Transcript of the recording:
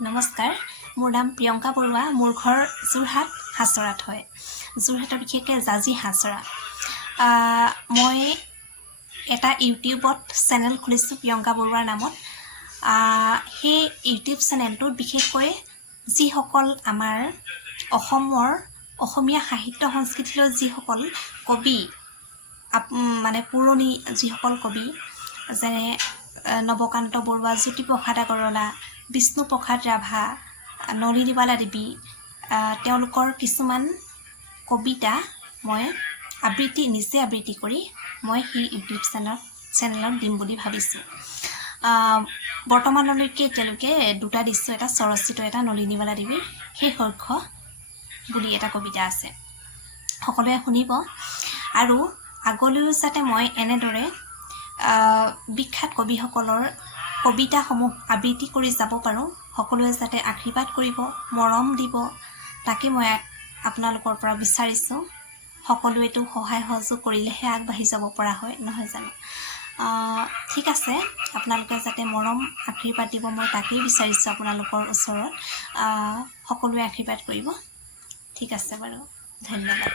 নমস্কাৰ, মোৰ নাম প্ৰিয়ংকা বৰুৱা। মোৰ ঘৰ যোৰহাট হাছৰাত হয়। যোৰহাটৰ বিশেষকৈ জাজি হাছৰা। মই এটা ইউটিউবত চেনেল খুলিছোঁ প্ৰিয়ংকা বৰুৱাৰ নামত। সেই ইউটিউব চেনেলটোত বিশেষকৈ যিসকল আমাৰ অসমীয়া সাহিত্য সংস্কৃতিলৈ যিসকল কবি মানে পুৰণি যিসকল কবি যেনে নৱকান্ত বৰুৱা, জ্যোতিপ্ৰসাদ আগৰৱালা, বিষ্ণুপ্ৰসাদ ৰাভা, নলিনীবালা দেৱী, তেওঁলোকৰ কিছুমান কবিতা মই নিজে আবৃত্তি কৰি মই সেই ইউটিউব চেনেলত দিম বুলি ভাবিছোঁ। বৰ্তমানলৈকে এতিয়ালৈকে দুটা দিছোঁ, এটা স্বৰচিত, এটা নলিনীবালা দেৱীৰ সেই সৰ্ঘ বুলি এটা কবিতা আছে। সকলোৱে শুনিব আৰু আগলৈও যাতে মই এনেদৰে বিখ্যাত কবিসকলৰ কবিতাসমূহ আবৃত্তি কৰি যাব পাৰোঁ। সকলোৱে যাতে আশীৰ্বাদ কৰিব, মৰম দিব, তাকে মই আপোনালোকৰ পৰা বিচাৰিছোঁ। সকলোৱেতো সহায় সহযোগ কৰিলেহে আগবাঢ়ি যাব পৰা হয়, নহয় জানো? ঠিক আছে, আপোনালোকে যাতে মৰম আশীৰ্বাদ দিব, মই তাকেই বিচাৰিছোঁ আপোনালোকৰ ওচৰত। সকলোৱে আশীৰ্বাদ কৰিব। ঠিক আছে বাৰু, ধন্যবাদ।